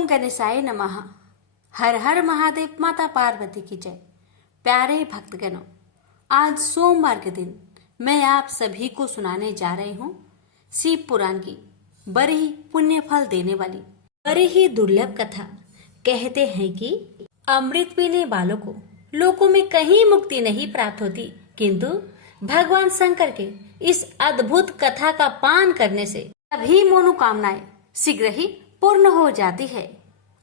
ओम गणेशाय नमः। हर हर महादेव। माता पार्वती की जय। प्यारे भक्तगणों, आज सोमवार के दिन मैं आप सभी को सुनाने जा रही हूँ शिव पुराण की बड़ी ही पुण्य फल देने वाली बड़ी ही दुर्लभ कथा। कहते हैं कि अमृत पीने वालों को लोकों में कहीं मुक्ति नहीं प्राप्त होती, किंतु भगवान शंकर के इस अद्भुत कथा का पान करने से सभी मनोकामनाएं शीघ्र ही पूर्ण हो जाती है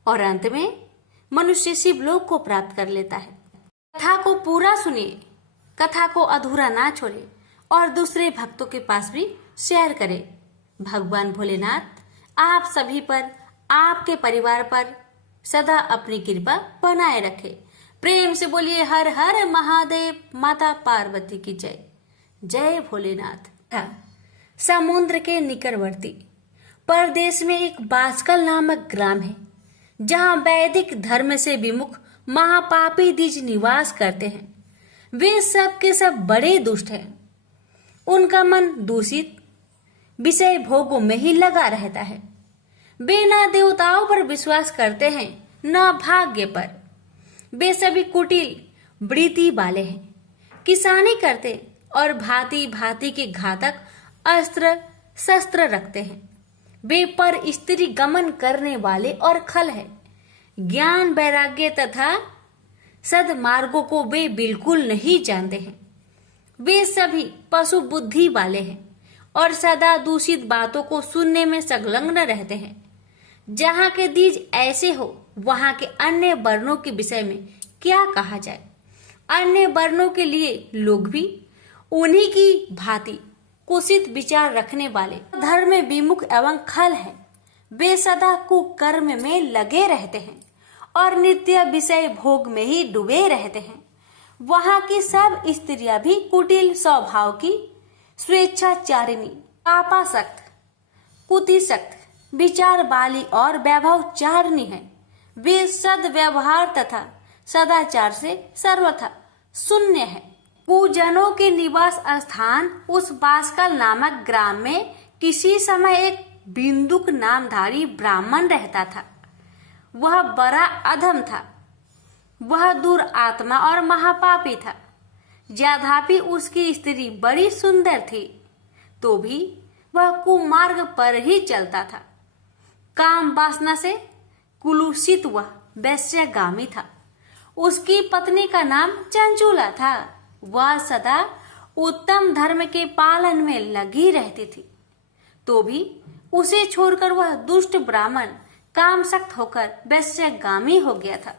और अंत में मनुष्य शिवलोक को प्राप्त कर लेता है। कथा को पूरा सुनिए, कथा को अधूरा ना छोड़े और दूसरे भक्तों के पास भी शेयर करें। भगवान भोलेनाथ आप सभी पर, आपके परिवार पर सदा अपनी कृपा बनाए रखे। प्रेम से बोलिए हर हर महादेव। माता पार्वती की जय। जय भोलेनाथ। समुद्र के निकटवर्ती परदेश में एक बासकल नामक ग्राम है, जहाँ वैदिक धर्म से विमुख महापापी द्विज निवास करते हैं। वे सब के सब बड़े दुष्ट हैं। उनका मन दूषित विषय भोगों में ही लगा रहता है। वे न देवताओं पर विश्वास करते हैं, न भाग्य पर। वे सभी कुटिल वृत्ति वाले हैं, किसानी करते और भांति भांति के घातक अस्त्र शस्त्र रखते हैं। वे पर स्त्री गमन करने वाले और खल है। ज्ञान वैराग्य तथा सद्मार्गों को वे बिल्कुल नहीं जानते हैं। वे सभी पशु बुद्धि वाले हैं और सदा दूषित बातों को सुनने में संलग्न रहते हैं। जहाँ के द्विज ऐसे हो, वहाँ के अन्य वर्णों के विषय में क्या कहा जाए। अन्य वर्णों के लिए लोग भी उन्हीं की भांति कुसित विचार रखने वाले, धर्म में विमुख एवं खल है। वे सदा कुकर्म में लगे रहते हैं और नित्य विषय भोग में ही डूबे रहते हैं। वहाँ की सब स्त्रियां भी कुटिल स्वभाव की, स्वेच्छाचारिणी, पापासक्त, कुतिसक्त, विचार वाली और वैभवचारिणी है। वे सद्व्यवहार तथा सदाचार से सर्वथा शून्य है। कुजनों के निवास स्थान उस बासकल नामक ग्राम में किसी समय एक बिंदुक नामधारी ब्राह्मण रहता था। वह बड़ा अधम था। वह दुरात्मा और महापापी था। यद्यपि उसकी स्त्री बड़ी सुंदर थी, तो भी वह कुमार्ग पर ही चलता था। काम वासना से कुलुषित वह वैश्यगामी था। उसकी पत्नी का नाम चंचूला था। वह सदा उत्तम धर्म के पालन में लगी रहती थी, तो भी उसे छोड़कर वह दुष्ट ब्राह्मण कामशक्त होकर वैश्यगामी हो गया था।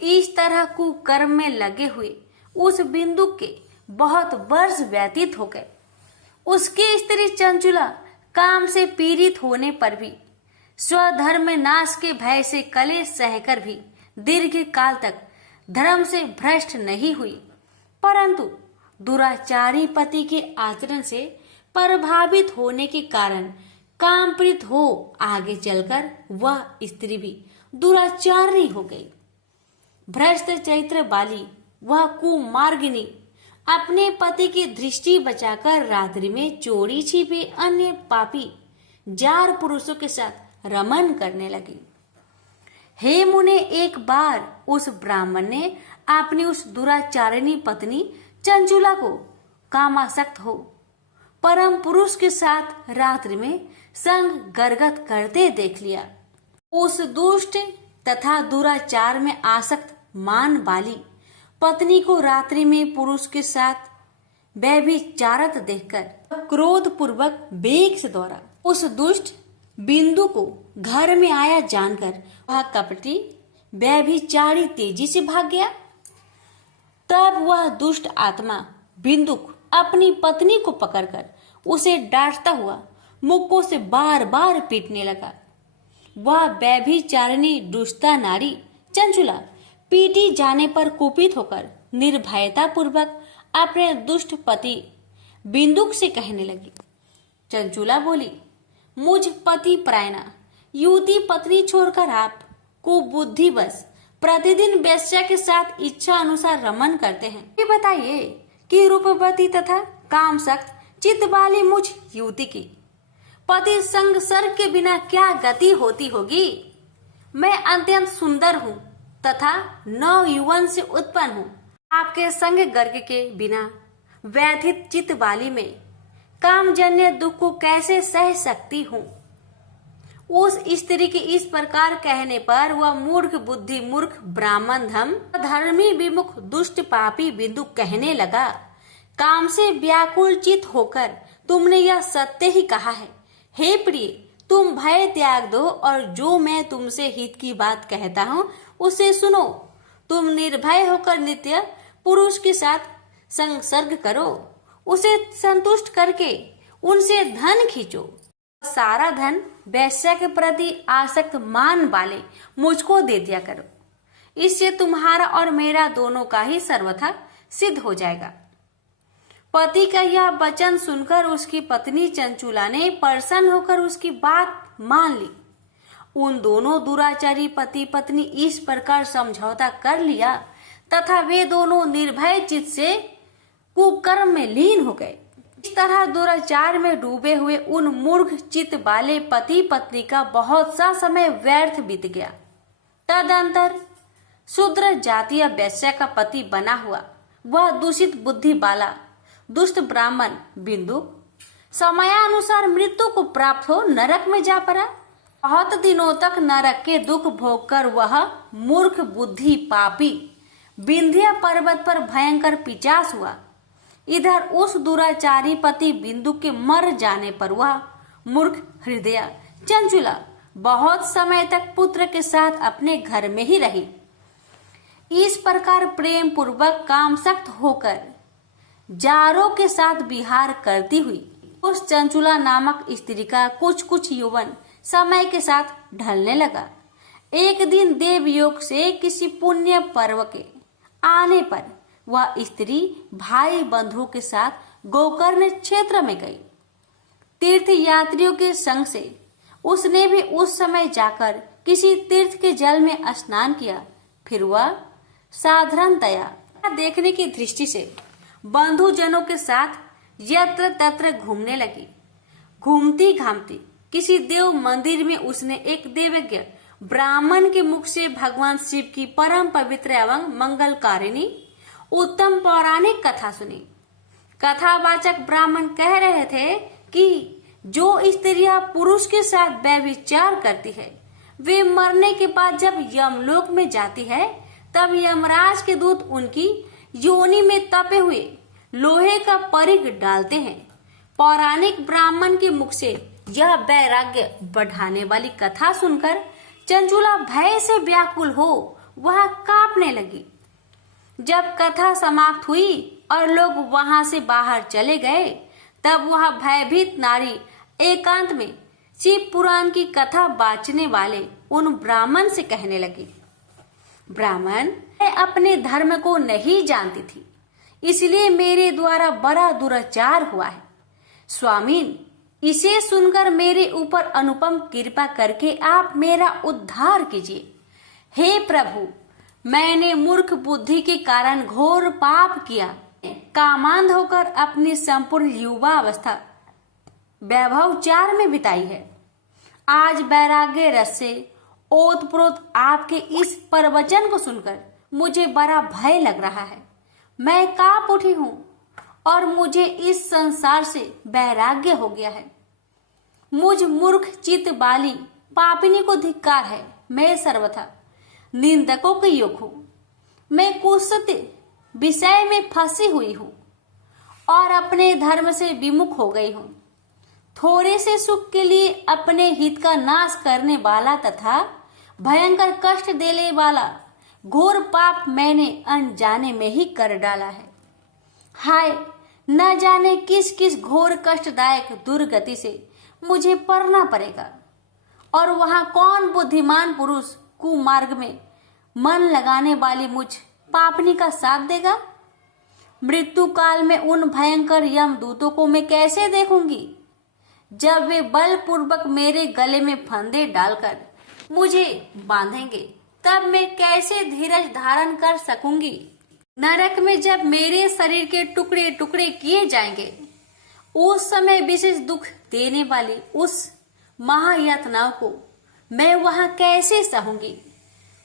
इस तरह कुकर्म में लगे हुए उस बिंदु के बहुत वर्ष व्यतीत हो गए। उसकी स्त्री चंचुला काम से पीड़ित होने पर भी, स्वधर्म नाश के भय से कलेश सहकर भी दीर्घ काल तक धर्म से भ्रष्ट नहीं हुई, परंतु दुराचारी पति के आचरण से प्रभावित होने के कारण कामप्रीत हो आगे चलकर वह स्त्री भी दुराचारी हो गई। भ्रष्ट चरित्र वाली वह कुमार्गिनी अपने पति की दृष्टि बचाकर रात्रि में चोरी छिपे अन्य पापी जार पुरुषों के साथ रमन करने लगी। हे मुने, एक बार उस ब्राह्मण ने अपनी उस दुराचारिणी पत्नी चंचुला को कामासक्त हो परम पुरुष के साथ रात्रि में संग गरगत करते देख लिया। उस दुष्ट तथा दुराचार में आसक्त मान वाली पत्नी को रात्रि में पुरुष के साथ व्यभिचारत देखकर क्रोध पूर्वक वेग से दौड़ा। उस दुष्ट बिंदु को घर में आया जानकर वह कपटी व्यभिचारी तेजी से भाग गया। तब वह दुष्ट आत्मा बिंदुक अपनी पत्नी को पकड़कर उसे डांटता हुआ मुक्कों से बार बार पीटने लगा। वह व्यभिचारिणी दुष्टा नारी चंचुला पीटी जाने पर कुपित होकर निर्भयता पूर्वक अपने दुष्ट पति बिंदुक से कहने लगी। चंचुला बोली, मुझ पति प्रायणा युवती पत्नी छोड़कर आप कुबुद्धिवश प्रतिदिन वेश्या के साथ इच्छा अनुसार रमन करते हैं। ये बताइए कि रूपवती तथा कामशक्त चित्त वाली मुझ युवती की पति संग सर्ग के बिना क्या गति होती होगी। मैं अत्यंत सुंदर हूँ तथा नव यौवन से उत्पन्न हूँ। आपके संग गर्ग के बिना व्यथित चित्त वाली में कामजन्य दुख को कैसे सह सकती हूँ। उस स्त्री के इस प्रकार कहने पर वह मूर्ख बुद्धि मूर्ख ब्राह्मण धर्मी विमुख दुष्ट पापी बिंदु कहने लगा, काम से व्याकुल चित होकर तुमने यह सत्य ही कहा है। हे प्रिय, तुम भय त्याग दो और जो मैं तुमसे हित की बात कहता हूँ उसे सुनो। तुम निर्भय होकर नित्य पुरुष के साथ संसर्ग करो, उसे संतुष्ट करके उनसे धन खींचो। सारा धन वैश्या के प्रति आसक्त मान वाले मुझको दे दिया करो। इससे तुम्हारा और मेरा दोनों का ही सर्वथा सिद्ध हो जाएगा। पति का यह वचन सुनकर उसकी पत्नी चंचुला ने प्रसन्न होकर उसकी बात मान ली। उन दोनों दुराचारी पति पत्नी इस प्रकार समझौता कर लिया तथा वे दोनों निर्भय चित्त से कुकर्म में लीन हो गए। इस तरह दुराचार में डूबे हुए उन मूर्ख चित्त वाले पति पत्नी का बहुत सा समय व्यर्थ बीत गया। तदंतर शूद्र जातीय वैश्य का पति बना हुआ वह दूषित बुद्धि वाला दुष्ट ब्राह्मण बिंदु समयानुसार मृत्यु को प्राप्त हो नरक में जा पड़ा। बहुत दिनों तक नरक के दुख भोगकर वह मूर्ख बुद्धि पापी विंध्य पर्वत पर भयंकर पिचास हुआ। इधर उस दुराचारी पति बिंदु के मर जाने पर वह मूर्ख हृदय चंचुला बहुत समय तक पुत्र के साथ अपने घर में ही रही। इस प्रकार प्रेम पूर्वक कामसक्त होकर जारों के साथ विहार करती हुई उस चंचुला नामक स्त्री का कुछ यौवन समय के साथ ढलने लगा। एक दिन देवयोग से किसी पुण्य पर्व के आने पर वह स्त्री भाई बंधुओं के साथ गोकर्ण क्षेत्र में गई। तीर्थ यात्रियों के संग से उसने भी उस समय जाकर किसी तीर्थ के जल में स्नान किया। फिर वह साधारणतया देखने की दृष्टि से बंधुजनों के साथ यत्र तत्र घूमने लगी। घूमती घामती किसी देव मंदिर में उसने एक देवज्ञ ब्राह्मण के मुख से भगवान शिव की परम पवित्र एवं मंगलकारिणी उत्तम पौराणिक कथा सुनी। कथावाचक ब्राह्मण कह रहे थे कि जो स्त्रियां पुरुष के साथ व्यभिचार करती है वे मरने के बाद जब यमलोक में जाती है तब यमराज के दूत उनकी योनि में तपे हुए लोहे का परिघ डालते हैं। पौराणिक ब्राह्मण के मुख से यह वैराग्य बढ़ाने वाली कथा सुनकर चंचुला भय से व्याकुल हो वह कांपने लगी। जब कथा समाप्त हुई और लोग वहां से बाहर चले गए तब वह भयभीत नारी एकांत में शिव पुराण की कथा बाँचने वाले उन ब्राह्मण से कहने लगी, ब्राह्मण, मैं अपने धर्म को नहीं जानती थी, इसलिए मेरे द्वारा बड़ा दुराचार हुआ है। स्वामीन, इसे सुनकर मेरे ऊपर अनुपम कृपा करके आप मेरा उद्धार कीजिए। हे प्रभु, मैंने मूर्ख बुद्धि के कारण घोर पाप किया, कामांध होकर अपनी संपूर्ण युवा अवस्था वैभवचार में बिताई है। आज वैराग्य रस से ओतप्रोत आपके इस प्रवचन को सुनकर मुझे बड़ा भय लग रहा है। मैं कांप उठी हूँ और मुझे इस संसार से वैराग्य हो गया है। मुझ मूर्ख चित्त वाली पापिनी को धिक्कार है। मैं सर्वथा निंदकों के योग हूँ। मैं कुत्सित विषय में फंसी हुई हूँ और अपने धर्म से विमुख हो गई हूँ। थोड़े से सुख के लिए अपने हित का नाश करने वाला तथा भयंकर कष्ट देने वाला घोर पाप मैंने अनजाने में ही कर डाला है। हाय, न जाने किस किस घोर कष्टदायक दुर्गति से मुझे पड़ना पड़ेगा और वहां कौन बुद्धिमान पुरुष कुमार्ग में मन लगाने वाली मुझ पापनी का साथ देगा। मृत्यु काल में उन भयंकर यमदूतों को मैं कैसे देखूंगी जब वे बलपूर्वक मेरे गले में फंदे डालकर मुझे बांधेंगे। तब मैं कैसे धीरज धारण कर सकूंगी। नरक में जब मेरे शरीर के टुकड़े टुकड़े किए जाएंगे उस समय विशेष दुख देने वाली उस महायातनाओं को मैं वहां कैसे सहूंगी।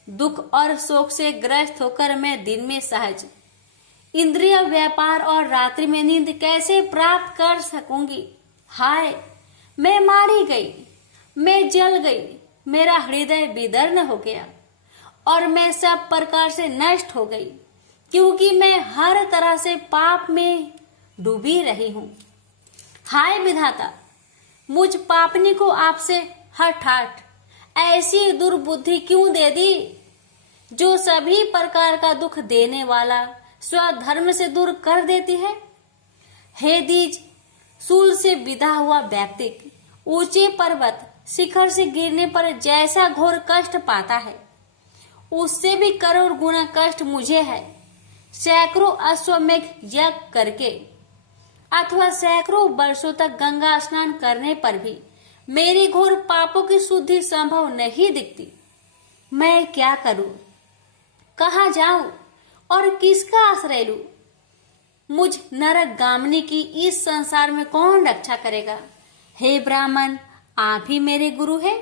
दुख और शोक से ग्रस्त होकर मैं दिन में सहज इंद्रिय व्यापार और रात्रि में नींद कैसे प्राप्त कर सकूंगी। हाय, मैं मारी गई, मैं जल गई, मेरा हृदय विदीर्ण हो गया और मैं सब प्रकार से नष्ट हो गई, क्योंकि मैं हर तरह से पाप में डूबी रही हूं। हाय विधाता, मुझ पापनी को आपसे हठात ऐसी दुर्बुद्धि क्यों दे दी, जो सभी प्रकार का दुख देने वाला स्वधर्म से दूर कर देती है। हे दीज, सूल से विदा हुआ व्यक्ति ऊंचे पर्वत शिखर से गिरने पर जैसा घोर कष्ट पाता है, उससे भी करोड़ गुना कष्ट मुझे है। सैकड़ों अश्वमेघ यज्ञ करके अथवा सैकड़ों वर्षों तक गंगा स्नान करने पर भी मेरी घोर पापों की शुद्धि संभव नहीं दिखती। मैं क्या करूं, कहाँ जाऊं और किसका आश्रय लूं। मुझ नरक गामिनी की इस संसार में कौन रक्षा करेगा। हे ब्राह्मण, आप ही मेरे गुरु है,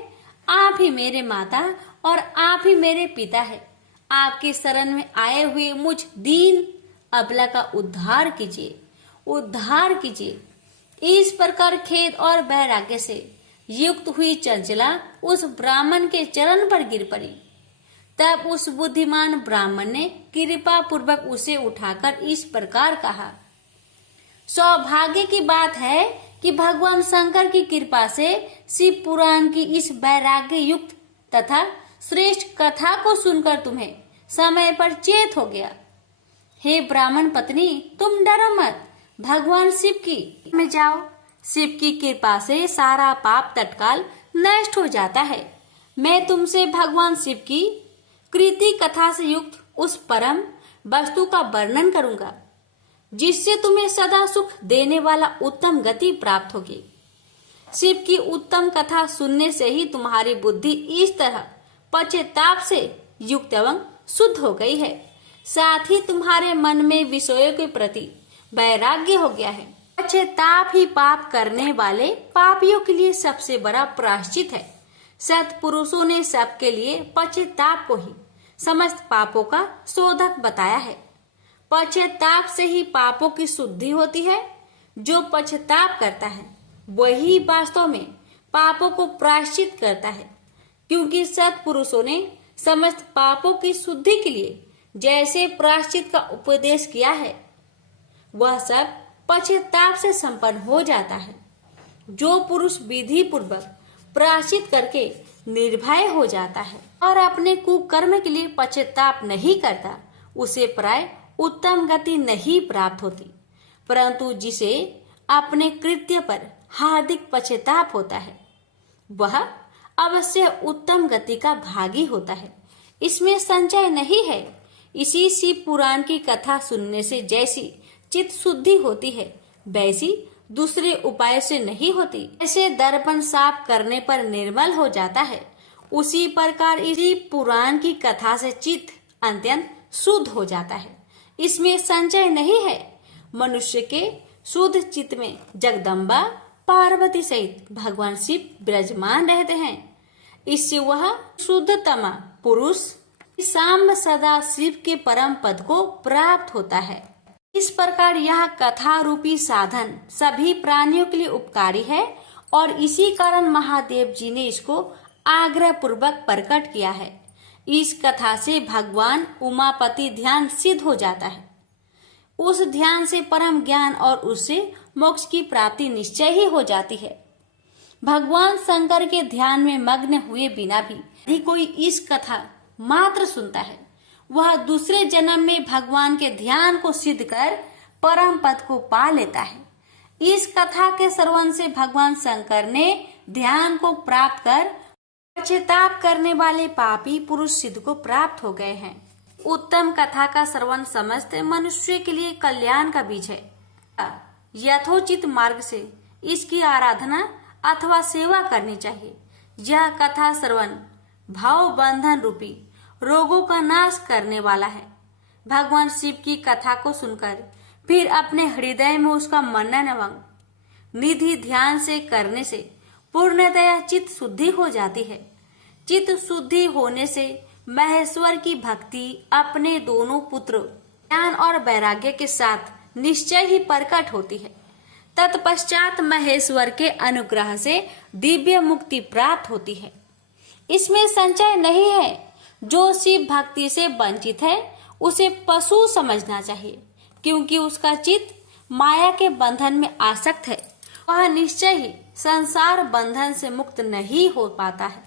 आप ही मेरे माता और आप ही मेरे पिता है। आपके शरण में आए हुए मुझ दीन अबला का उद्धार कीजिए, उद्धार कीजिए। इस प्रकार खेद और वैराग्य से युक्त हुई चंचला उस ब्राह्मण के चरण पर गिर पड़ी। तब उस बुद्धिमान ब्राह्मण ने कृपा पूर्वक उसे उठाकर इस प्रकार कहा, सौभाग्य की बात है कि भगवान शंकर की कृपा से शिव पुराण की इस वैराग्य युक्त तथा श्रेष्ठ कथा को सुनकर तुम्हें समय पर चेत हो गया। हे ब्राह्मण पत्नी, तुम डरो मत, भगवान शिव की में जाओ। शिव की कृपा से सारा पाप तत्काल नष्ट हो जाता है। मैं तुमसे भगवान शिव की कृति कथा से युक्त उस परम वस्तु का वर्णन करूंगा, जिससे तुम्हें सदा सुख देने वाला उत्तम गति प्राप्त होगी। शिव की उत्तम कथा सुनने से ही तुम्हारी बुद्धि इस तरह पश्चाताप से युक्त एवं शुद्ध हो गई है, साथ ही तुम्हारे मन में विषयों के प्रति वैराग्य हो गया है। पश्चाताप ही पाप करने वाले पापियों के लिए सबसे बड़ा प्रायश्चित है। सत्पुरुषों ने सबके लिए पश्चाताप को ही समस्त पापों का शोधक बताया है। पश्चाताप से ही पापों की शुद्धि होती है। जो पश्चाताप करता है वही वास्तव में पापों को प्रायश्चित करता है, क्योंकि सत्पुरुषों ने समस्त पापों की शुद्धि के लिए जैसे प्रायश्चित का उपदेश किया है, वह सब पश्चाताप से संपन्न हो जाता है। जो पुरुष विधि पूर्वक प्रायश्चित करके निर्भय हो जाता है और अपने कुकर्म के लिए पश्चाताप नहीं करता, उसे प्राय उत्तम गति नहीं प्राप्त होती। परंतु जिसे अपने कृत्य पर हार्दिक पश्चाताप होता है, वह अवश्य उत्तम गति का भागी होता है। इसमें संशय नहीं है। इसी शिव पुराण की कथा सुनने से जैसी चित्त शुद्धि होती है, वैसी दूसरे उपाय से नहीं होती। ऐसे दर्पण साफ करने पर निर्मल हो जाता है, उसी प्रकार इसी पुराण की कथा से चित्त अत्यंत शुद्ध हो जाता है। इसमें संशय नहीं है। मनुष्य के शुद्ध चित्त में जगदम्बा पार्वती सहित भगवान शिव विराजमान रहते हैं। इससे वह शुद्धतमा पुरुष सांब सदा शिव के परम पद को प्राप्त होता है। इस प्रकार यह कथा रूपी साधन सभी प्राणियों के लिए उपकारी है और इसी कारण महादेव जी ने इसको आग्रह पूर्वक प्रकट किया है। इस कथा से भगवान उमापति ध्यान सिद्ध हो जाता है। उस ध्यान से परम ज्ञान और उससे मोक्ष की प्राप्ति निश्चय ही हो जाती है। भगवान शंकर के ध्यान में मग्न हुए बिना भी यदि कोई इस कथा मात्र सुनता है, वह दूसरे जन्म में भगवान के ध्यान को सिद्ध कर परम पद को पा लेता है। इस कथा के श्रवण से भगवान शंकर ने ध्यान को प्राप्त कर पश्चाताप करने वाले पापी पुरुष सिद्ध को प्राप्त हो गए हैं। उत्तम कथा का श्रवण समस्त मनुष्य के लिए कल्याण का बीज है। यथोचित मार्ग से इसकी आराधना अथवा सेवा करनी चाहिए। यह कथा श्रवण भाव बंधन रूपी रोगों का नाश करने वाला है। भगवान शिव की कथा को सुनकर फिर अपने हृदय में उसका मनन एवं निधि ध्यान से करने से पूर्णतया चित्त शुद्धि हो जाती है। चित्त शुद्धि होने से महेश्वर की भक्ति अपने दोनों पुत्र ज्ञान और वैराग्य के साथ निश्चय ही प्रकट होती है। तत्पश्चात महेश्वर के अनुग्रह से दिव्य मुक्ति प्राप्त होती है। इसमें संशय नहीं है। जो शिव भक्ति से वंचित है उसे पशु समझना चाहिए, क्योंकि उसका चित्त माया के बंधन में आसक्त है। वह निश्चय ही संसार बंधन से मुक्त नहीं हो पाता है।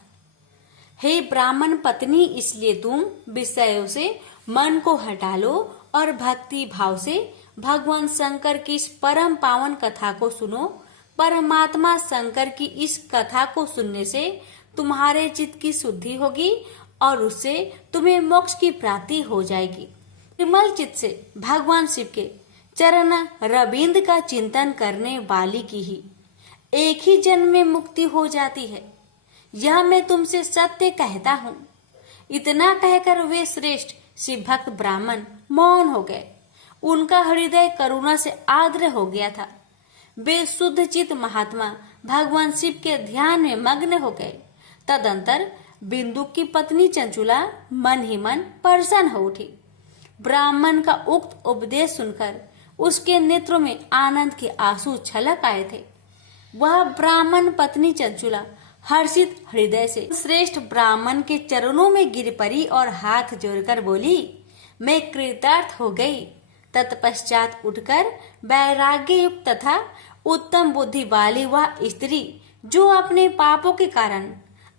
हे ब्राह्मण पत्नी, इसलिए तुम विषयों से मन को हटा लो और भक्ति भाव से भगवान शंकर की इस परम पावन कथा को सुनो। परमात्मा शंकर की इस कथा को सुनने से तुम्हारे चित्त की शुद्धि होगी और उससे तुम्हें मोक्ष की प्राप्ति हो जाएगी। निर्मल चित्त से भगवान शिव के चरण रविंद का चिंतन करने वाली की ही एक ही जन्म में मुक्ति हो जाती है। यह मैं तुमसे सत्य कहता हूँ। इतना कहकर वे श्रेष्ठ शिव भक्त ब्राह्मण मौन हो गए। उनका हृदय करुणा से आर्द्र हो गया था। वे शुद्ध चित्त महात्मा भगवान शिव के ध्यान में मग्न हो गए। तदंतर बिंदु की पत्नी चंचुला मन ही मन प्रसन्न हो उठी। ब्राह्मण का उक्त उपदेश सुनकर उसके नेत्रों में आनंद के आंसू छलक आए थे। वह ब्राह्मण पत्नी चंचुला हर्षित हृदय से श्रेष्ठ ब्राह्मण के चरणों में गिर पड़ी और हाथ जोड़कर बोली, मैं कृतार्थ हो गई। तत्पश्चात उठकर वैराग्य युक्त तथा उत्तम बुद्धि वाली वह स्त्री जो अपने पापों के कारण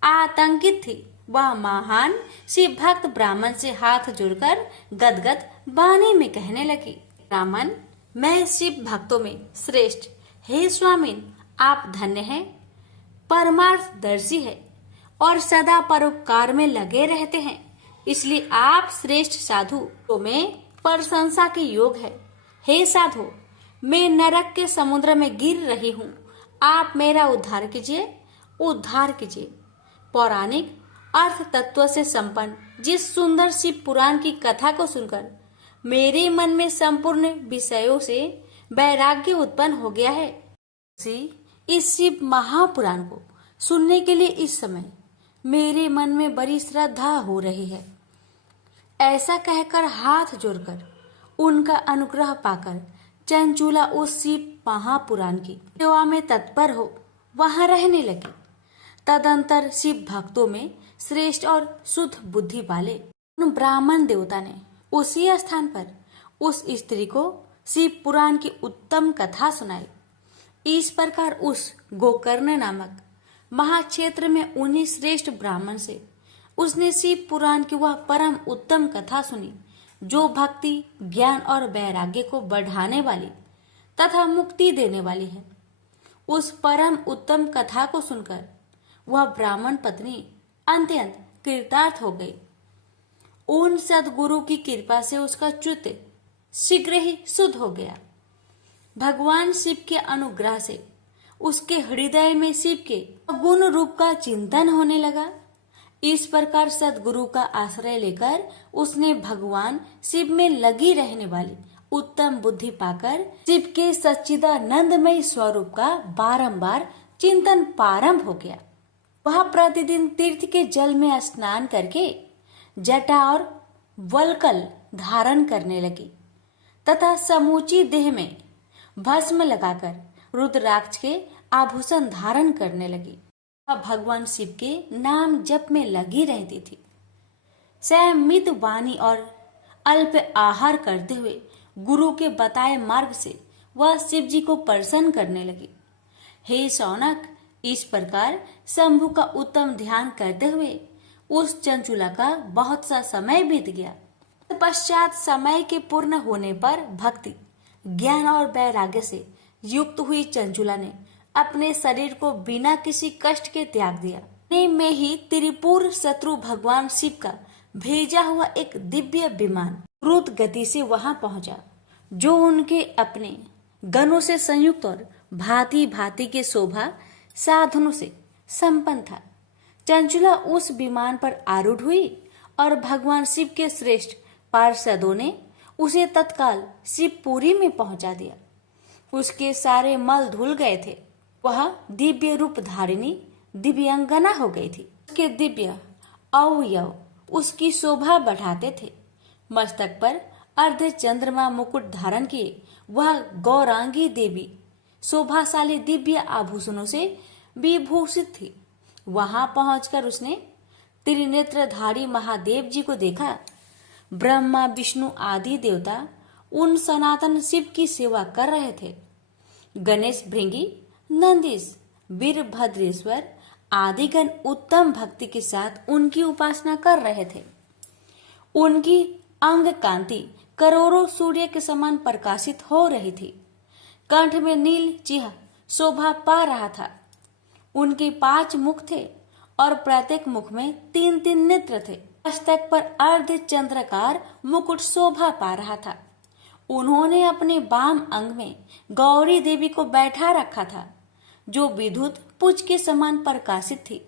आतंकित थी, वह महान शिव भक्त ब्राह्मण से हाथ जोड़कर गदगद वाणी में कहने लगी, ब्राह्मण, मैं शिव भक्तों में श्रेष्ठ। हे स्वामिन, आप धन्य हैं, परमार्थदर्शी है और सदा परोपकार में लगे रहते हैं, इसलिए आप श्रेष्ठ साधु तो में प्रशंसा के योग है। हे साधु, मैं नरक के समुद्र में गिर रही हूँ, आप मेरा उद्धार कीजिए, उद्धार कीजिए। पौराणिक अर्थ तत्व से संपन्न जिस सुंदर शिव पुराण की कथा को सुनकर मेरे मन में संपूर्ण विषयों से वैराग्य उत्पन्न हो गया है। इस शिव महापुराण को सुनने के लिए इस समय मेरे मन में बड़ी श्रद्धा हो रही है। ऐसा कहकर हाथ जोड़कर उनका अनुग्रह पाकर चंचुला उस शिव महापुराण की सेवा में तत्पर हो वहां रहने लगी। तदंतर शिव भक्तों में श्रेष्ठ और शुद्ध बुद्धि वाले उन ब्राह्मण देवता ने उसी स्थान पर उस स्त्री को शिव पुराण की उत्तम कथा सुनाई। इस प्रकार उस गोकर्ण नामक महाक्षेत्र में उन्हीं श्रेष्ठ ब्राह्मण से उसने शिव पुराण की वह परम उत्तम कथा सुनी, जो भक्ति, ज्ञान और वैराग्य को बढ़ाने वाली तथा मुक्ति देने वाली है। उस परम उत्तम कथा को सुनकर वह ब्राह्मण पत्नी अत्यंत कृतार्थ हो गई। उन सदगुरु की कृपा से उसका चित्त शीघ्र ही शुद्ध हो गया। भगवान शिव के अनुग्रह से उसके हृदय में शिव के गुण रूप का चिंतन होने लगा। इस प्रकार सदगुरु का आश्रय लेकर उसने भगवान शिव में लगी रहने वाली उत्तम बुद्धि पाकर शिव के सच्चिदानंदमय स्वरूप का बारंबार चिंतन प्रारंभ हो गया। वह प्रतिदिन तीर्थ के जल में स्नान करके जटा और वलकल धारण करने लगी तथा समूची देह में भस्म लगाकर रुद्राक्ष के आभूषण धारण करने लगी। वह भगवान शिव के नाम जप में लगी रहती थी। संयमित वाणी और अल्प आहार करते हुए गुरु के बताए मार्ग से वह शिव जी को प्रसन्न करने लगी। हे शौनक, इस प्रकार शंभु का उत्तम ध्यान करते हुए उस चंचुला का बहुत सा समय बीत गया। पश्चात समय के पूर्ण होने पर भक्ति, ज्ञान और वैराग्य से युक्त हुई चंचुला ने अपने शरीर को बिना किसी कष्ट के त्याग दिया। में ही त्रिपुर शत्रु भगवान शिव का भेजा हुआ एक दिव्य विमान द्रुत गति से वहां पहुंचा, जो उनके अपने गणों से संयुक्त और भांति भांति के शोभा साधनों से संपन्न था। चंचुला उस विमान पर आरूढ़ हुई और भगवान शिव के श्रेष्ठ पार्षदों ने उसे तत्काल शिवपुरी में पहुंचा दिया। उसके सारे मल धुल गए थे। वह दिव्य रूप धारिणी दिव्यांगना हो गई थी। उसके दिव्य अवयव उसकी शोभा बढ़ाते थे। मस्तक पर अर्ध चंद्रमा मुकुट धारण किए वह गौरांगी देवी शोभाशाली दिव्य आभूषणों से विभूषित थी। वहां पहुंचकर उसने त्रिनेत्रधारी महादेव जी को देखा। ब्रह्मा विष्णु आदि देवता उन सनातन शिव की सेवा कर रहे थे। गणेश भृंगी, नंदीश, वीरभद्रेश्वर आदि गण उत्तम भक्ति के साथ उनकी उपासना कर रहे थे। उनकी अंग कांति करोड़ों सूर्य के समान प्रकाशित हो रही थी। कंठ में नील चिह्न शोभा पा रहा था। उनके 5 मुख थे और प्रत्येक मुख में 3-3 नेत्र थे। मस्तक पर अर्ध चंद्राकार मुकुट शोभा पा रहा था। उन्होंने अपने वाम अंग में गौरी देवी को बैठा रखा था, जो विद्युत पुंज के समान प्रकाशित थी।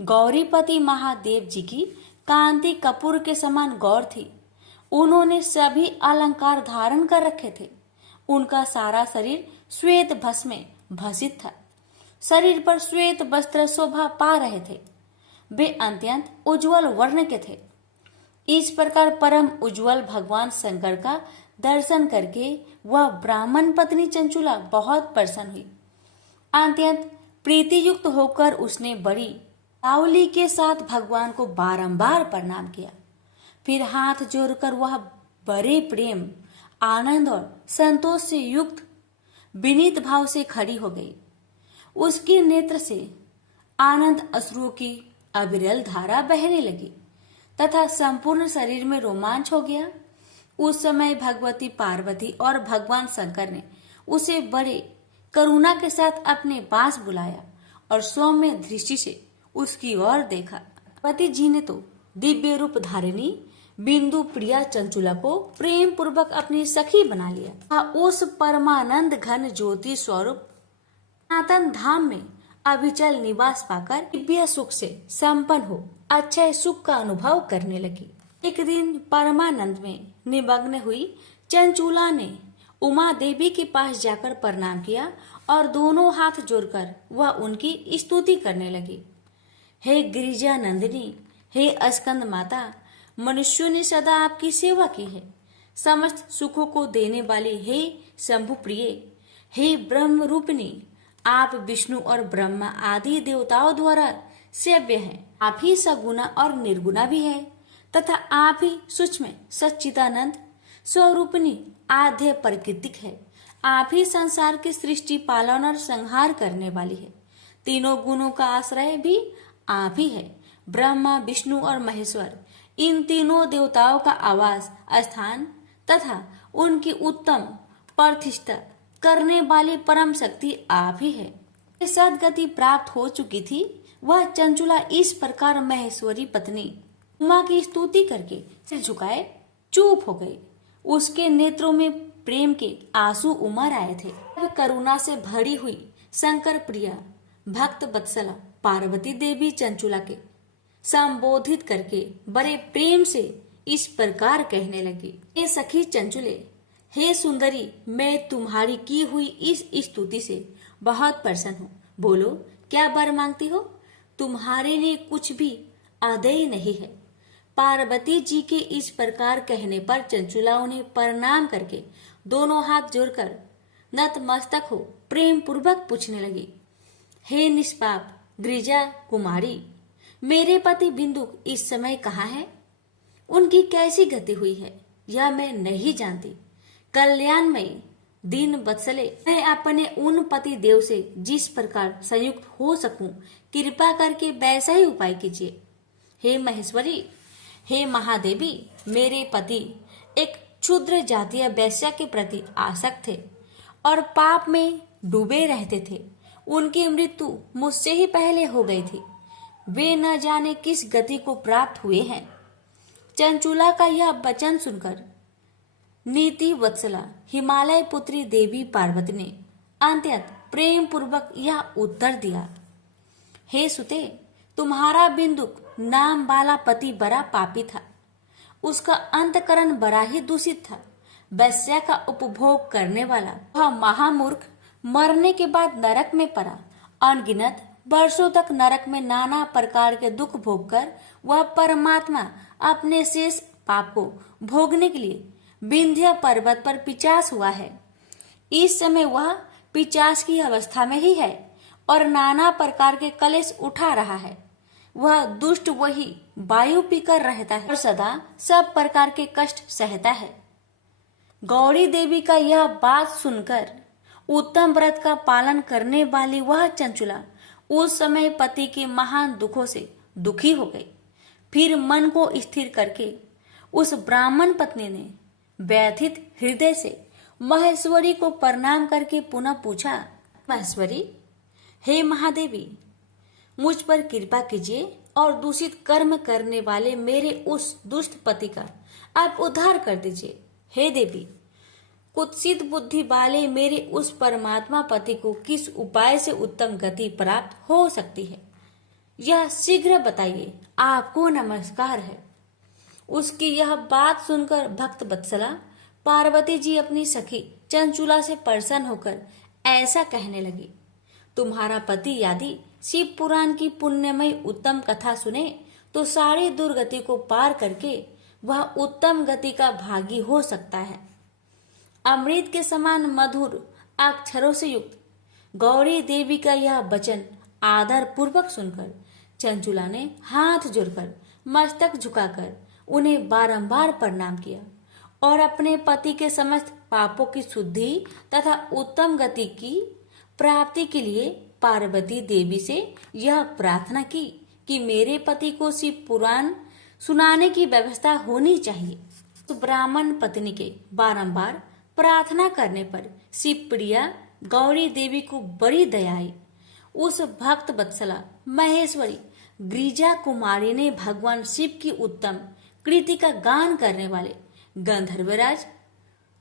गौरीपति महादेव जी की कांति कपूर के समान गौर थी। उन्होंने सभी अलंकार धारण कर रखे थे। उनका सारा शरीर श्वेत भस्म में भसित था। शरीर पर श्वेत वस्त्र शोभा पा रहे थे। वे अत्यंत उज्जवल वर्ण के थे। इस प्रकार परम उज्जवल भगवान शंकर का दर्शन करके वह ब्राह्मण पत्नी चंचुला बहुत प्रसन्न हुई। अत्यंत प्रीति युक्त होकर उसने बड़ी तावली के साथ भगवान को बारंबार प्रणाम किया। फिर हाथ जोड़कर वह बड़े प्रेम, आनंद और संतोष से युक्त विनीत भाव से खड़ी हो गई। उसके नेत्र से आनंद अश्रुओं की अविरल धारा बहने लगी तथा संपूर्ण शरीर में रोमांच हो गया। उस समय भगवती पार्वती और भगवान शंकर ने उसे बड़े करुणा के साथ अपने पास बुलाया और सौम्य दृष्टि से उसकी ओर देखा। पति जी ने तो दिव्य रूप धारिणी बिंदु प्रिया चंचुला को प्रेम पूर्वक अपनी सखी बना लिया। उस परमानंद घन ज्योति स्वरूप सनातन धाम में अविचल निवास पाकर दिव्य सुख से संपन्न हो अक्षय सुख का अनुभव करने लगी। एक दिन परमानंद में निमग्न हुई चंचुला ने उमा देवी के पास जाकर प्रणाम किया और दोनों हाथ जोड़कर वह उनकी स्तुति करने लगी। हे गिरिजा नंदिनी, हे स्कंद माता, मनुष्यों ने सदा आपकी सेवा की है। समस्त सुखों को देने वाली हे शंभु प्रिय, हे ब्रह्म रूपिणी, आप विष्णु और ब्रह्मा आदि देवताओं द्वारा सेव्य हैं। आप ही सगुना और निर्गुणा भी है तथा आप ही सूक्ष्म सच्चिदानंद स्वरूपिणी आद्य प्रकृतिक है। आप ही संसार की सृष्टि, पालन और संहार करने वाली है। तीनों गुणों का आश्रय भी आप ही है। ब्रह्मा, विष्णु और महेश्वर, इन तीनों देवताओं का आवास स्थान तथा उनकी उत्तम प्रतिष्ठा करने वाली परम शक्ति आप ही है। सदगति प्राप्त हो चुकी थी वह चंचुला इस प्रकार महेश्वरी पत्नी उमा की स्तुति करके सिर झुकाए चुप हो गई। उसके नेत्रों में प्रेम के आंसू उमड़ आए थे। करुणा से भरी हुई शंकर प्रिया भक्त वत्सला पार्वती देवी चंचुला के संबोधित करके बड़े प्रेम से इस प्रकार कहने लगी। हे सखी चंचुले, हे सुंदरी, मैं तुम्हारी की हुई इस स्तुति से बहुत प्रसन्न हूँ। बोलो, क्या वर मांगती हो? तुम्हारे लिए कुछ भी आदेय नहीं है। पार्वती जी के इस प्रकार कहने पर चंचुला उन्हें प्रणाम करके दोनों हाथ जोड़कर नतमस्तक हो प्रेम पूर्वक पूछने लगी। हे निष्पाप गिरिजा कुमारी, मेरे पति बिंदु इस समय कहाँ है? उनकी कैसी गति हुई है यह मैं नहीं जानती। कल्याणमयी दीन वत्सले, मैं अपने उन पति देव से जिस प्रकार संयुक्त हो सकूं कृपा करके वैसा ही उपाय कीजिए। हे महेश्वरी, हे महादेवी, मेरे पति एक क्षुद्र जातीय वैश्या के प्रति आसक्त थे और पाप में डूबे रहते थे। उनकी मृत्यु मुझसे ही पहले हो गई थी। वे न जाने किस गति को प्राप्त हुए हैं। चंचुला का यह वचन सुनकर नीति वत्सला हिमालय पुत्री देवी पार्वती ने अत्यंत प्रेम पूर्वक यह उत्तर दिया। हे सुते, तुम्हारा बिंदुक नाम वाला पति बड़ा पापी था। उसका अंतकरण बड़ा ही दूषित था। वैश्या का उपभोग करने वाला वह महामूर्ख मरने के बाद नरक में पड़ा। अनगिनत वर्षों तक नरक में नाना प्रकार के दुख भोगकर वह परमात्मा अपने शेष पाप को भोगने के लिए विंध्य पर्वत पर पिचास हुआ है। इस समय वह पिचास की अवस्था में ही है और नाना प्रकार के कलेश उठा रहा है। वह दुष्ट वही वायु पीकर रहता है और सदा सब प्रकार के कष्ट सहता है। गौरी देवी का यह बात सुनकर उत्तम व्रत का पालन करने वाली वह चंचुला उस समय पति के महान दुखों से दुखी हो गई। फिर मन को स्थिर करके उस ब्राह्मण पत्नी ने व्यथित हृदय से महेश्वरी को प्रणाम करके पुनः पूछा, महेश्वरी, हे महादेवी, मुझ पर कृपा कीजिए और दूषित कर्म करने वाले मेरे उस दुष्ट पति का आप उद्धार कर दीजिए। हे देवी, कुत्सित बुद्धि वाले मेरे उस परमात्मा पति को किस उपाय से उत्तम गति प्राप्त हो सकती है, यह शीघ्र बताइए, आपको नमस्कार है। उसकी यह बात सुनकर भक्त वत्सला पार्वती जी अपनी सखी चंचुला से प्रसन्न होकर ऐसा कहने लगी, तुम्हारा पति यदि शिव पुराण की पुण्यमयी उत्तम कथा सुने तो सारी दुर्गति को पार करके वह उत्तम गति का भागी हो सकता है। अमृत के समान मधुर अक्षरों से युक्त गौरी देवी का यह वचन आदर पूर्वक सुनकर चंचुला ने हाथ जोड़कर मस्तक झुकाकर उन्हें बारंबार प्रणाम किया और अपने पति के समस्त पापों की शुद्धि तथा उत्तम गति की प्राप्ति के लिए पार्वती देवी से यह प्रार्थना की कि मेरे पति को शिव पुराण सुनाने की व्यवस्था होनी चाहिए। तो ब्राह्मण पत्नी के बारंबार प्रार्थना करने पर शिव प्रिया गौरी देवी को बड़ी दया आई। उस भक्त वत्सला महेश्वरी गिरिजा कुमारी ने भगवान शिव की उत्तम कृति का गान करने वाले गंधर्वराज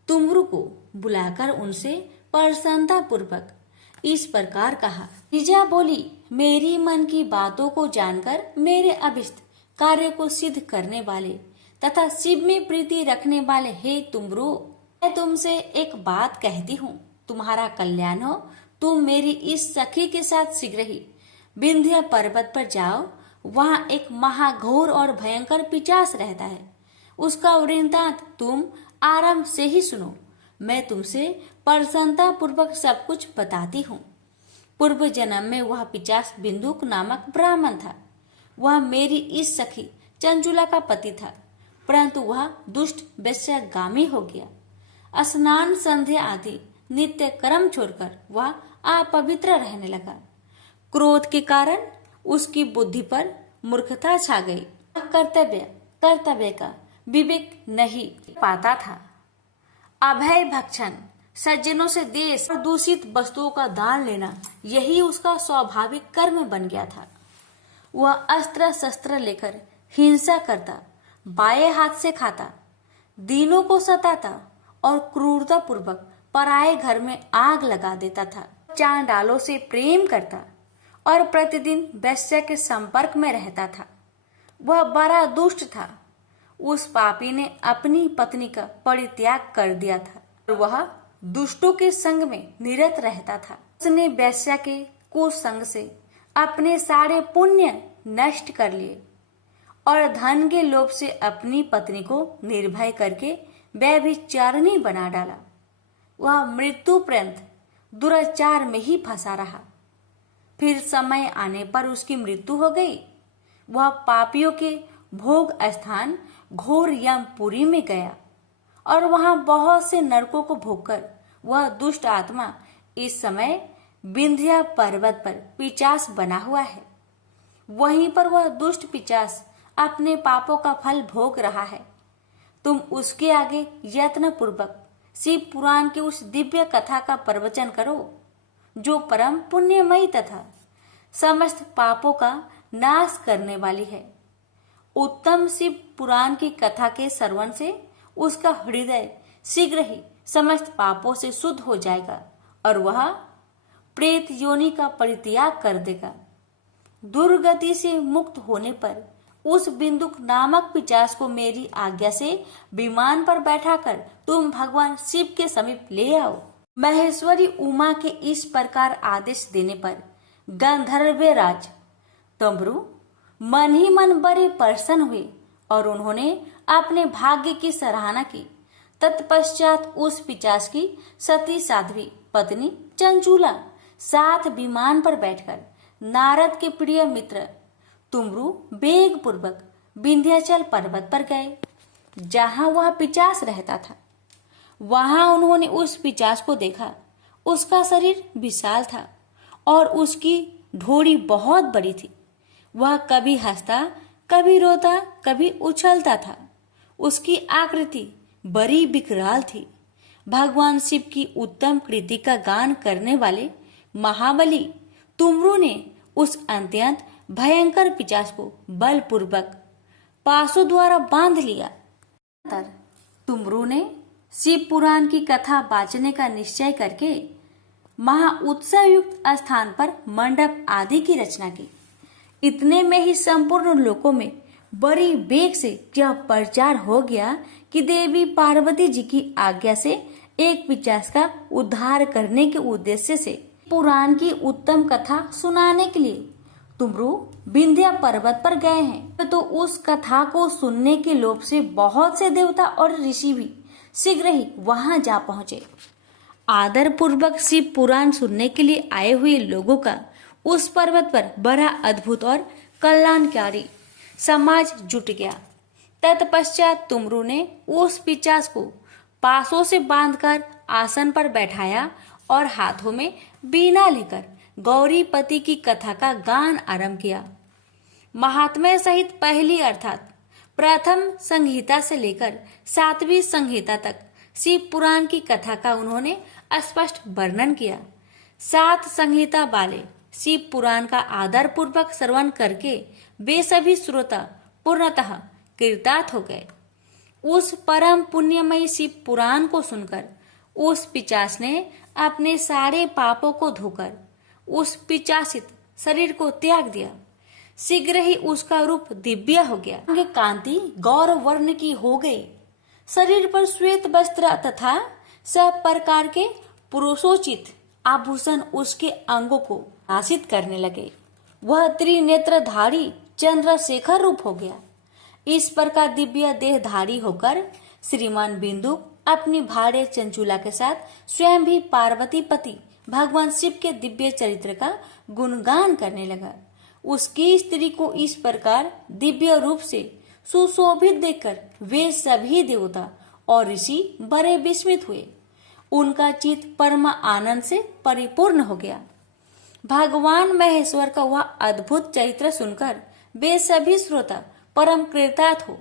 तुमरु को बुलाकर उनसे प्रसन्नता पूर्वक इस प्रकार कहा। गिरिजा बोली, मेरी मन की बातों को जानकर मेरे अभिष्ट कार्य को सिद्ध करने वाले तथा शिव में प्रीति रखने वाले हे तुमरु, मैं तुमसे एक बात कहती हूँ, तुम्हारा कल्याण हो। तुम मेरी इस सखी के साथ शीघ्र ही विंध्य पर्वत पर जाओ। वहाँ एक महाघोर और भयंकर पिशाच रहता है। उसका वृत्तांत तुम आराम से ही सुनो। मैं तुमसे प्रसन्नता पूर्वक सब कुछ बताती हूँ। पूर्व जन्म में वह पिशाच बिंदुक नामक ब्राह्मण था। वह मेरी इस सखी चंचुला का पति था, परंतु वह दुष्ट वैश्यगामी हो गया। स्नान संध्या आदि नित्य कर्म छोड़कर वह अपवित्र रहने लगा। क्रोध के कारण उसकी बुद्धि पर मूर्खता छा गई। कर्तव्य का विवेक नहीं पाता था। अभय भक्षण, सज्जनों से देश और दूषित वस्तुओं का दान लेना, यही उसका स्वाभाविक कर्म बन गया था। वह अस्त्र शस्त्र लेकर हिंसा करता, बाएं हाथ से खाता, दीनों को सताता और क्रूरता पूर्वक पराये घर में आग लगा देता था। चांडालों से प्रेम करता और प्रतिदिन वैश्य के संपर्क में रहता था। वह बड़ा दुष्ट था। उस पापी ने अपनी पत्नी का परित्याग कर दिया था और वह दुष्टों के संग में निरत रहता था। उसने वैश्या के कुसंग से अपने सारे पुण्य नष्ट कर लिए और धन के लोभ से अपनी पत्नी को निर्भय करके व्यभिचारिणी बना डाला। वह मृत्यु पर्यंत दुराचार में ही फंसा रहा। फिर समय आने पर उसकी मृत्यु हो गई। वह पापियों के भोग स्थान घोर यमपुरी में गया और वहां बहुत से नरकों को भोगकर वह दुष्ट आत्मा इस समय विंध्य पर्वत पर पिशाच बना हुआ है। वहीं पर वह दुष्ट पिशाच अपने पापों का फल भोग रहा है। तुम उसके आगे यत्न पूर्वक शिव पुराण की उस दिव्य कथा का प्रवचन करो, जो परम पुण्यमयी तथा समस्त पापों का नाश करने वाली है। उत्तम शिव पुराण की कथा के श्रवण से उसका हृदय शीघ्र ही समस्त पापों से शुद्ध हो जाएगा और वह प्रेत योनि का परित्याग कर देगा। दुर्गति से मुक्त होने पर उस बिंदुक नामक पिशाच को मेरी आज्ञा से विमान पर बैठाकर तुम भगवान शिव के समीप ले आओ। महेश्वरी उमा के इस प्रकार आदेश देने पर गंधर्वराज। तुमरू मन ही मन बड़े प्रसन्न हुए और उन्होंने अपने भाग्य की सराहना की। तत्पश्चात उस पिशाच की सती साध्वी पत्नी चंचूला साथ विमान पर बैठकर नारद के प्रिय मित्र तुमरू वेग पूर्वक विंध्याचल पर्वत पर गए, जहां वह पिशाच रहता था। वहां उन्होंने उस पिशाच को देखा। उसका शरीर विशाल था और उसकी ढोड़ी बहुत बड़ी थी। वह कभी हंसता, कभी रोता, कभी उछलता था। उसकी आकृति बड़ी विकराल थी। भगवान शिव की उत्तम कृति का गान करने वाले महाबली तुमरू ने उस अत्यंत भयंकर पिशाच को बलपूर्वक पासों द्वारा बांध लिया। तुमरू ने शिव पुराण की कथा बांचने का निश्चय करके महा उत्सव युक्त स्थान पर मंडप आदि की रचना की। इतने में ही संपूर्ण लोकों में बड़ी वेग से यह प्रचार हो गया कि देवी पार्वती जी की आज्ञा से एक पिशाच का उद्धार करने के उद्देश्य से पुराण की उत्तम कथा सुनाने के लिए तुमरू विंध्या पर्वत पर गए हैं। तो उस कथा को सुनने के लोभ से बहुत से देवता और ऋषि भी शीघ्र ही वहां जा पहुंचे। आदर पूर्वक शिव पुराण सुनने के लिए आए हुए लोगों का उस पर्वत पर बड़ा अद्भुत और कल्याणकारी समाज जुट गया। तत्पश्चात तुमरू ने उस पिशाच को पासों से बांधकर आसन पर बैठाया और हाथों में बीना लेकर गौरीपति की कथा का गान आरंभ किया। महात्म्य सहित पहली अर्थात प्रथम संहिता से लेकर 7वीं संहिता तक शिव पुराण की कथा का उन्होंने स्पष्ट वर्णन किया। 7 संहिता वाले शिव पुराण का आदर पूर्वक श्रवण करके वे सभी श्रोता पूर्णतः कृतार्थ हो गए। उस परम पुण्यमयी शिव पुराण को सुनकर उस पिशाच ने अपने सारे पापों को धोकर उस पिशाचित शरीर को त्याग दिया। शीघ्र ही उसका रूप दिव्य हो गया। उनकी कांति गौर वर्ण की हो गई। शरीर पर श्वेत वस्त्र तथा सब प्रकार के पुरुषोचित आभूषण उसके अंगों को आशित करने लगे। वह त्रिनेत्रधारी चंद्रशेखर रूप हो गया। इस प्रकार दिव्य देहधारी होकर श्रीमान बिंदु अपनी भार्य चंचूला के साथ स्वयं भी पार्वती पति भगवान शिव के दिव्य चरित्र का गुणगान करने लगा। उसकी स्त्री को इस प्रकार दिव्य रूप से सुशोभित देखकर वे सभी देवता और ऋषि बड़े विस्मित हुए। उनका चित्त परम आनंद से परिपूर्ण हो गया। भगवान महेश्वर का वह अद्भुत चरित्र सुनकर वे सभी श्रोता परम कृतार्थ हो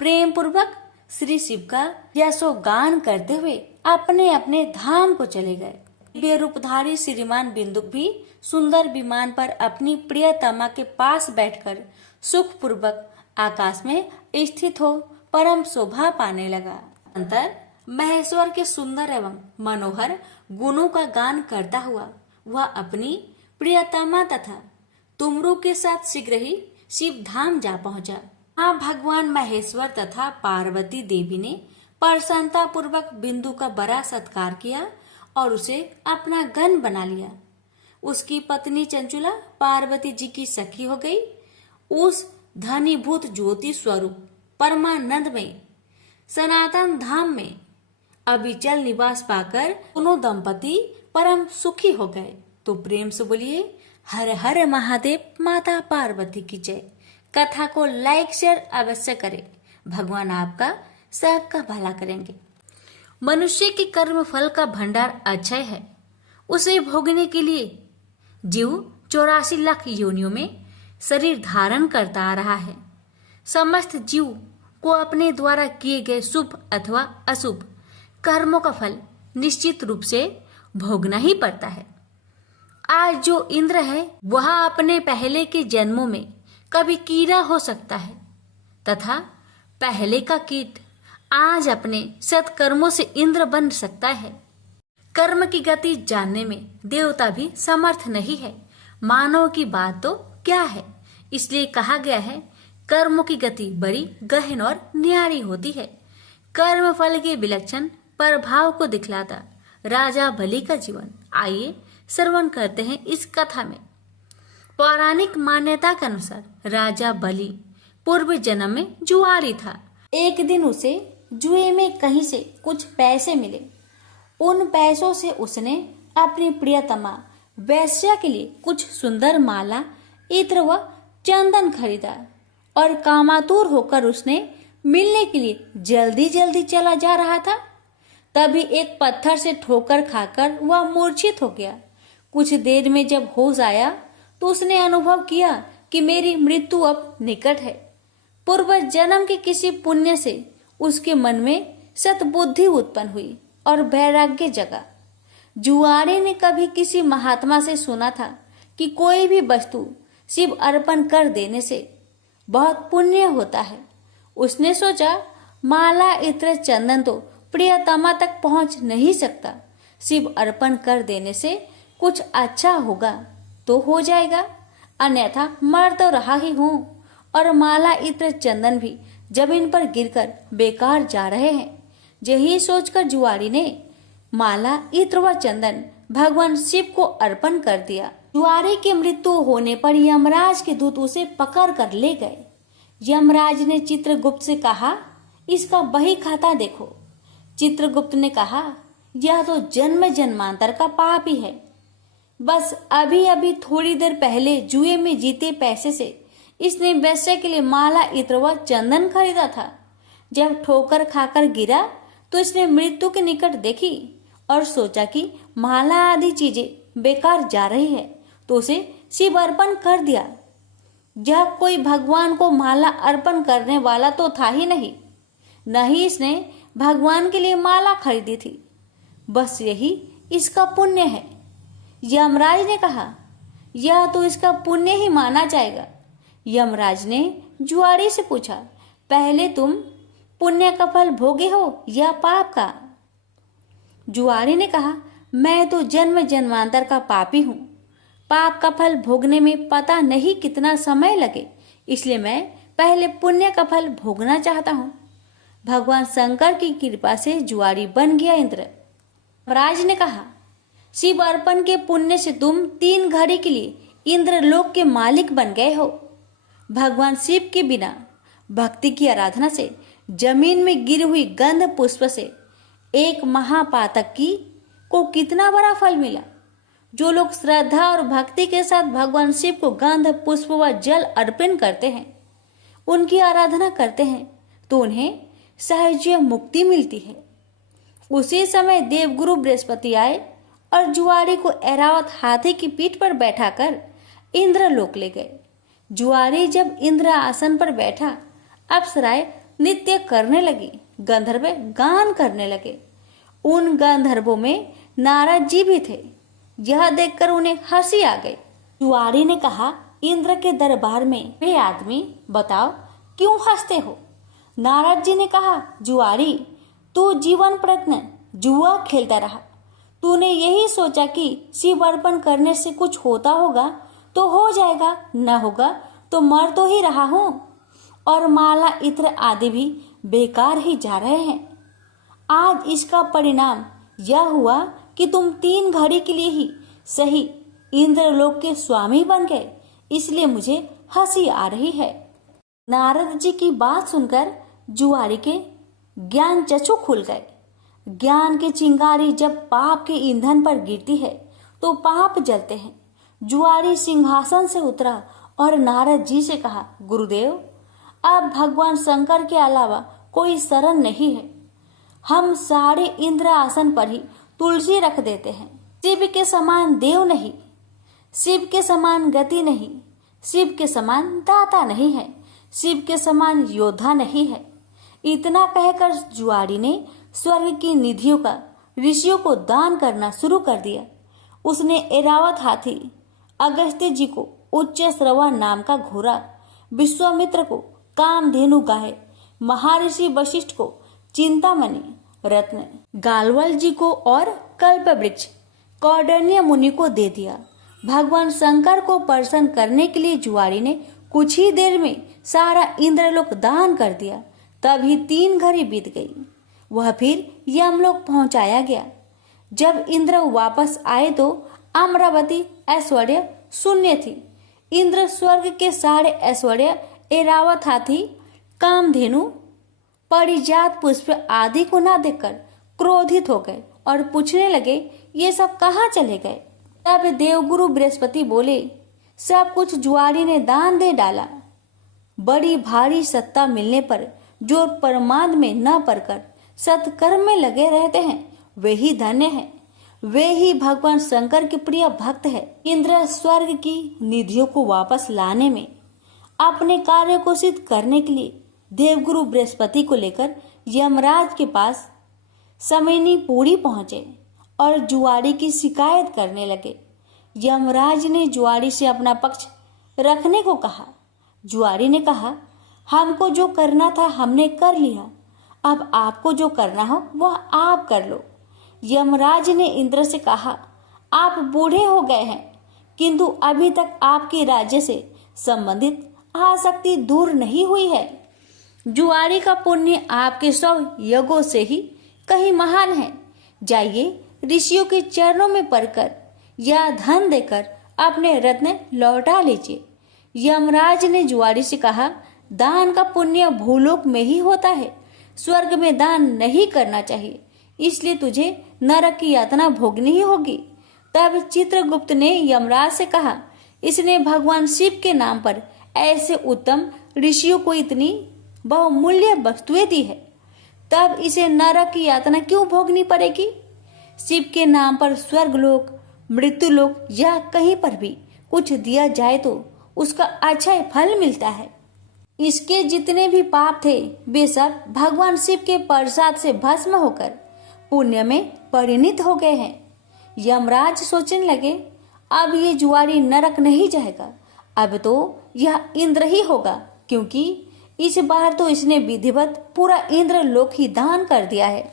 प्रेम पूर्वक श्री शिव का यशो गान करते हुए अपने अपने धाम को चले गए। दिव्य रूपधारी श्रीमान बिंदुक भी सुंदर विमान पर अपनी प्रियतमा के पास बैठकर सुख पूर्वक आकाश में स्थित हो परम शोभा पाने लगा। अंतर महेश्वर के सुंदर एवं मनोहर गुणों का गान करता हुआ वह अपनी प्रियतमा तथा तुमरू के साथ शीघ्र ही शिव धाम जा पहुंचा। वहाँ भगवान महेश्वर तथा पार्वती देवी ने प्रसन्नता पूर्वक बिंदु का बड़ा सत्कार किया और उसे अपना गण बना लिया। उसकी पत्नी चंचुला पार्वती जी की सखी हो गई। उस धनीभूत ज्योति स्वरूप परमानंदमय सनातन धाम में अविचल निवास पाकर दोनों दंपति परम सुखी हो गए। तो प्रेम से बोलिए हर हर महादेव माता पार्वती की जय। कथा को लाइक शेयर अवश्य करें। भगवान आपका सबका भला करेंगे। मनुष्य के कर्म फल का भंडार अक्षय है। उसे भोगने के लिए जीव 84 लाख योनियों में शरीर धारण करता आ रहा है। समस्त जीव को अपने द्वारा किए गए शुभ अथवा अशुभ कर्मों का फल निश्चित रूप से भोगना ही पड़ता है। आज जो इंद्र है वह अपने पहले के जन्मों में कभी कीड़ा हो सकता है तथा पहले का कीट आज अपने सत्कर्मों से इंद्र बन सकता है। कर्म की गति जानने में देवता भी समर्थ नहीं है। मानव की बात तो क्या है। इसलिए कहा गया है कर्मों की गति बड़ी गहन और न्यारी होती है। कर्म फल के विलक्षण प्रभाव को दिखलाता राजा बलि का जीवन। आइए श्रवण करते हैं इस कथा में। पौराणिक मान्यता के अनुसार राजा बलि पूर्व जन्म में जुआरी था। एक दिन उसे जुए में कहीं से कुछ पैसे मिले। उन पैसों से उसने अपनी प्रियतमा वैश्या के लिए कुछ सुंदर माला, इत्र व चंदन खरीदा और कामातुर होकर उसने मिलने के लिए जल्दी जल्दी चला जा रहा था। तभी एक पत्थर से ठोकर खाकर वह मूर्छित हो गया। कुछ देर में जब होश आया तो उसने अनुभव किया कि मेरी मृत्यु अब निकट है। पूर्व जन्म के किसी पुण्य से उसके मन में सद्बुद्धि उत्पन्न हुई और वैराग्य जगा। जुआरी ने कभी किसी महात्मा से सुना था कि कोई भी वस्तु शिव अर्पण कर देने से बहुत पुण्य होता है। उसने सोचा, माला, इत्र, चंदन तो प्रियतमा तक पहुंच नहीं सकता, शिव अर्पण कर देने से कुछ अच्छा होगा तो हो जाएगा, अन्यथा मर तो रहा ही हूं और माला, इत्र, चंदन भी जमीन पर गिरकर बेकार जा रहे हैं। यही सोचकर जुआरी ने माला, इत्र व चंदन भगवान शिव को अर्पण कर दिया। जुआरी की मृत्यु होने पर यमराज के दूत उसे पकड़ कर ले गए। यमराज ने चित्रगुप्त से कहा, इसका बही खाता देखो। चित्रगुप्त ने कहा, यह तो जन्म जन्मांतर का पाप ही है। बस अभी अभी थोड़ी देर पहले जुए में जीते पैसे से इसने वैश्य के लिए माला, इत्र व चंदन खरीदा था। जब ठोकर खाकर गिरा तो इसने मृत्यु के निकट देखी और सोचा कि माला आदि चीजें बेकार जा रही है, तो उसे शिव अर्पण कर दिया। यह कोई भगवान को माला अर्पण करने वाला तो था ही नहीं, न ही इसने भगवान के लिए माला खरीदी थी। बस यही इसका पुण्य है। यमराज ने कहा, यह तो इसका पुण्य ही माना जाएगा। यमराज ने जुआरी से पूछा, पहले तुम पुण्य का फल भोगे हो या पाप का? जुआरी ने कहा, मैं तो जन्म जन्मांतर का पापी हूँ। पाप का फल भोगने में पता नहीं कितना समय लगे, इसलिए मैं पहले पुण्य का फल भोगना चाहता हूँ। भगवान शंकर की कृपा से जुआरी बन गया इंद्र। राज ने कहा, शिव अर्पण के पुण्य से तुम 3 घड़ी के लिए इंद्रलोक के मालिक बन गए हो। भगवान शिव के बिना भक्ति की आराधना से जमीन में गिरी हुई गंध पुष्प से एक महापातक को कितना बड़ा फल मिला। जो लोग श्रद्धा और भक्ति के साथ भगवान शिव को गंध, पुष्प व जल अर्पण करते हैं, उनकी आराधना करते हैं, तो उन्हें सहज मुक्ति मिलती है। उसी समय देवगुरु बृहस्पति आए और जुआरी को ऐरावत हाथी की पीठ पर बैठाकर इंद्रलोक ले गए। जुआरी जब इंद्र आसन पर बैठा, अप्सराएं नृत्य करने लगी, गंधर्व गान करने लगे। उन गंधर्वों में नारद जी भी थे। यह देखकर उन्हें हंसी आ गई। जुआरी ने कहा, इंद्र के दरबार में वे आदमी, बताओ क्यों हंसते हो? नारद जी ने कहा, जुआरी, तू जीवन प्रयत्न जुआ खेलता रहा। तूने यही सोचा कि शिव अर्पण करने से कुछ होता होगा तो हो जाएगा, न होगा तो मर तो ही रहा हूं, और माला, इत्र आदि भी बेकार ही जा रहे हैं। आज इसका परिणाम यह हुआ कि तुम 3 घड़ी के लिए ही सही इंद्रलोक के स्वामी बन गए, इसलिए मुझे हंसी आ रही है। नारद जी की बात सुनकर जुआरी के ज्ञान चक्षु खुल गए। ज्ञान की चिंगारी जब पाप के ईंधन पर गिरती है तो पाप जलते हैं। जुआरी सिंहासन से उतरा और नारद जी से कहा, गुरुदेव, अब भगवान शंकर के अलावा कोई शरण नहीं है। हम सारे इंद्र आसन पर ही तुलसी रख देते हैं। शिव के समान देव नहीं, शिव के समान गति नहीं, शिव के समान दाता नहीं है, शिव के समान योद्धा नहीं है। इतना कहकर जुआरी ने स्वर्ग की निधियों का ऋषियों को दान करना शुरू कर दिया। उसने ऐरावत हाथी, अगस्त्य जी को उच्च श्रवा नाम का घोड़ा, विश्वामित्र को कामधेनु गाय, महर्षि वशिष्ठ को चिंतामणि रत्न, गालवल जी को और कल्प वृक्ष कौंडिन्य मुनि को दे दिया। भगवान शंकर को प्रसन्न करने के लिए जुआरी ने कुछ ही देर में सारा इंद्रलोक दान कर दिया। तभी 3 घड़ी बीत गई। वह फिर यमलोक पहुंचाया गया। जब इंद्र वापस आए तो अमरावती ऐश्वर्य शून्य थी। इंद्र स्वर्ग के सारे ऐश्वर्य, एरावत हाथी, कामधेनु, परिजात पुष्प आदि को ना देखकर क्रोधित हो गए और पूछने लगे, ये सब कहाँ चले गए? तब देवगुरु बृहस्पति बोले, सब कुछ जुआरी ने दान दे डाला। बड़ी भारी सत्ता मिलने पर जो परमार्थ में न पड़कर सत्कर्म में लगे रहते हैं वे ही धन्य हैं, वे ही भगवान शंकर के प्रिय भक्त है। इंद्र स्वर्ग की निधियों को वापस लाने में अपने कार्य को सिद्ध करने के लिए देवगुरु बृहस्पति को लेकर यमराज के पास समयनी पूरी पहुंचे और जुआरी की शिकायत करने लगे। यमराज ने जुआरी से अपना पक्ष रखने को कहा। जुआरी ने कहा, हमको जो करना था हमने कर लिया, अब आपको जो करना हो वह आप कर लो। यमराज ने इंद्र से कहा, आप बूढ़े हो गए हैं किंतु अभी तक आपके राज्य से संबंधित आसक्ति दूर नहीं हुई है। जुआरी का पुण्य आपके 100 यज्ञों से ही कहीं महान है। जाइए ऋषियों के चरणों में पड़कर या धन देकर अपने रत्न लौटा लीजिए। यमराज ने जुआरी से कहा, दान का पुण्य भूलोक में ही होता है, स्वर्ग में दान नहीं करना चाहिए, इसलिए तुझे नरक की यातना भोगनी ही होगी। तब चित्रगुप्त ने यमराज से कहा, इसने भगवान शिव के नाम पर ऐसे उत्तम ऋषियों को इतनी बहुमूल्य वस्तुएं दी है, तब इसे नरक की यातना क्यों भोगनी पड़ेगी? शिव के नाम पर स्वर्गलोक, मृत्युलोक या कहीं पर भी कुछ दिया जाए तो उसका अच्छा फल मिलता है। इसके जितने भी पाप थे वे सब भगवान शिव के प्रसाद से भस्म होकर पुण्य में परिणित हो गए हैं। यमराज सोचने लगे, अब ये जुआरी नरक नहीं जाएगा, अब तो यह इंद्र ही होगा, क्योंकि इस बार तो इसने विधिवत पूरा इंद्र लोक ही दान कर दिया है।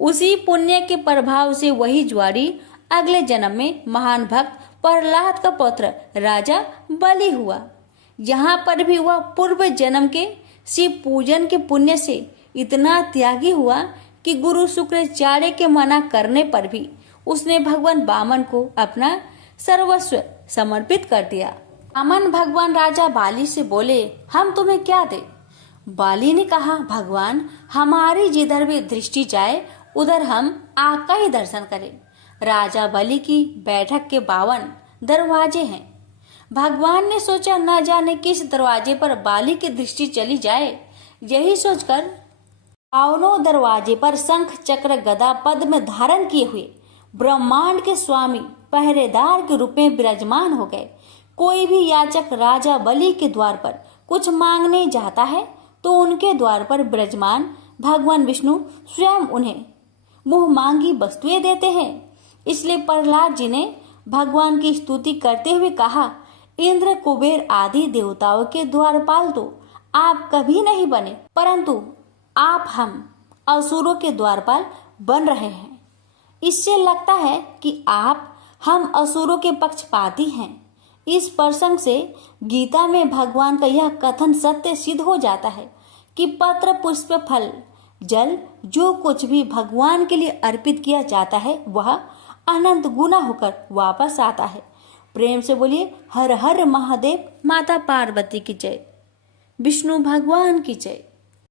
उसी पुण्य के प्रभाव से वही जुआरी अगले जन्म में महान भक्त प्रहलाद का पुत्र राजा बलि हुआ। यहाँ पर भी वह पूर्व जन्म के शिव पूजन के पुण्य से इतना त्यागी हुआ कि गुरु शुक्राचार्य के मना करने पर भी उसने भगवान वामन को अपना सर्वस्व समर्पित कर दिया। वामन भगवान राजा बाली से बोले, हम तुम्हें क्या दे? बाली ने कहा, भगवान हमारी जिधर भी दृष्टि जाए उधर हम आपका ही दर्शन करें। राजा बलि की बैठक के 52 दरवाजे हैं। भगवान ने सोचा, न जाने किस दरवाजे पर बाली की दृष्टि चली जाए। यही सोचकर 52 दरवाजे पर शंख चक्र गदा पद्म धारण किए हुए ब्रह्मांड के स्वामी पहरेदार के रूप में विराजमान हो गए। कोई भी याचक राजा बलि के द्वार पर कुछ मांगने जाता है तो उनके द्वार पर विराजमान भगवान विष्णु स्वयं उन्हें मुंह मांगी वस्तुएं देते हैं। इसलिए प्रहलाद जी ने भगवान की स्तुति करते हुए कहा, इंद्र कुबेर आदि देवताओं के द्वारपाल तो आप कभी नहीं बने, परंतु आप हम असुरों के द्वारपाल बन रहे हैं। इससे लगता है कि आप हम असुरों के पक्षपाती हैं। इस प्रसंग से गीता में भगवान का यह कथन सत्य सिद्ध हो जाता है कि पत्र पुष्प फल जल जो कुछ भी भगवान के लिए अर्पित किया जाता है वह अनंत गुना होकर वापस आता है। प्रेम से बोलिए, हर हर महादेव। माता पार्वती की जय। विष्णु भगवान की जय।